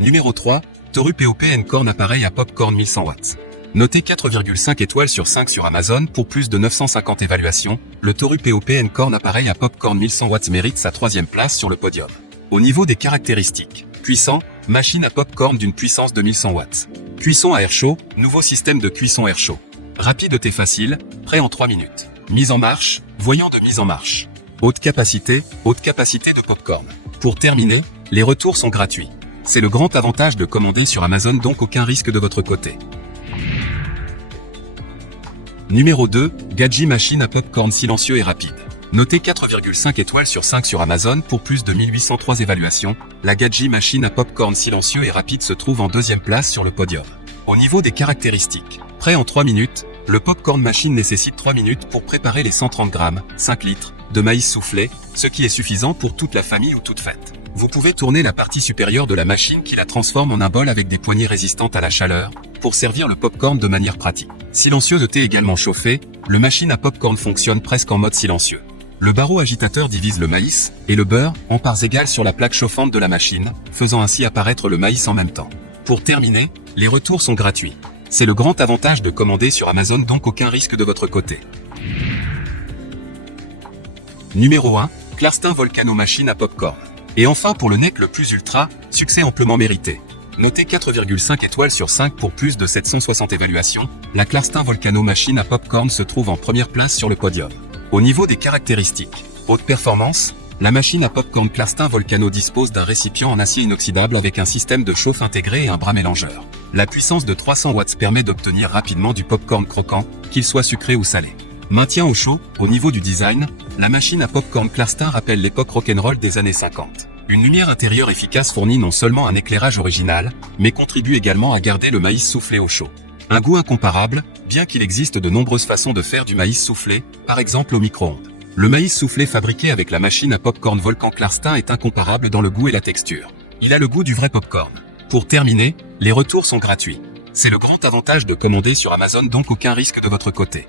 Numéro 3, Toru POP N-Corn appareil à popcorn 1100 watts. Noté 4,5 étoiles sur 5 sur Amazon pour plus de 950 évaluations, le Toru POP N-Corn appareil à popcorn 1100 watts mérite sa 3e place sur le podium. Au niveau des caractéristiques, puissant, machine à popcorn d'une puissance de 1100 watts. Cuisson à air chaud, nouveau système de cuisson air chaud. Rapide et facile, prêt en 3 minutes. Mise en marche, voyant de mise en marche. Haute capacité de popcorn. Pour terminer, les retours sont gratuits. C'est le grand avantage de commander sur Amazon, donc aucun risque de votre côté. Numéro 2, Gadji machine à popcorn silencieux et rapide. Noté 4,5 étoiles sur 5 sur Amazon pour plus de 1803 évaluations, la Gadji machine à popcorn silencieux et rapide se trouve en 2e place sur le podium. Au niveau des caractéristiques, prêt en 3 minutes, le popcorn machine nécessite 3 minutes pour préparer les 130 grammes, 5 litres, de maïs soufflé, ce qui est suffisant pour toute la famille ou toute fête. Vous pouvez tourner la partie supérieure de la machine qui la transforme en un bol avec des poignées résistantes à la chaleur, pour servir le popcorn de manière pratique. Silencieux de thé également chauffé, le machine à popcorn fonctionne presque en mode silencieux. Le barreau agitateur divise le maïs et le beurre en parts égales sur la plaque chauffante de la machine, faisant ainsi apparaître le maïs en même temps. Pour terminer, les retours sont gratuits. C'est le grand avantage de commander sur Amazon, donc aucun risque de votre côté. Numéro 1, Clarstin Volcano machine à popcorn. Et enfin pour le NEC le plus ultra, succès amplement mérité. Noté 4,5 étoiles sur 5 pour plus de 760 évaluations, la Clarstin Volcano machine à popcorn se trouve en première place sur le podium. Au niveau des caractéristiques, haute performance, la machine à popcorn Clarstin Volcano dispose d'un récipient en acier inoxydable avec un système de chauffe intégré et un bras mélangeur. La puissance de 300 watts permet d'obtenir rapidement du popcorn croquant, qu'il soit sucré ou salé. Maintien au chaud, au niveau du design, la machine à popcorn Clarstin rappelle l'époque rock'n'roll des années 50. Une lumière intérieure efficace fournit non seulement un éclairage original, mais contribue également à garder le maïs soufflé au chaud. Un goût incomparable, bien qu'il existe de nombreuses façons de faire du maïs soufflé, par exemple au micro-ondes. Le maïs soufflé fabriqué avec la machine à popcorn Volcan Clarstin est incomparable dans le goût et la texture. Il a le goût du vrai popcorn. Pour terminer, les retours sont gratuits. C'est le grand avantage de commander sur Amazon, donc aucun risque de votre côté.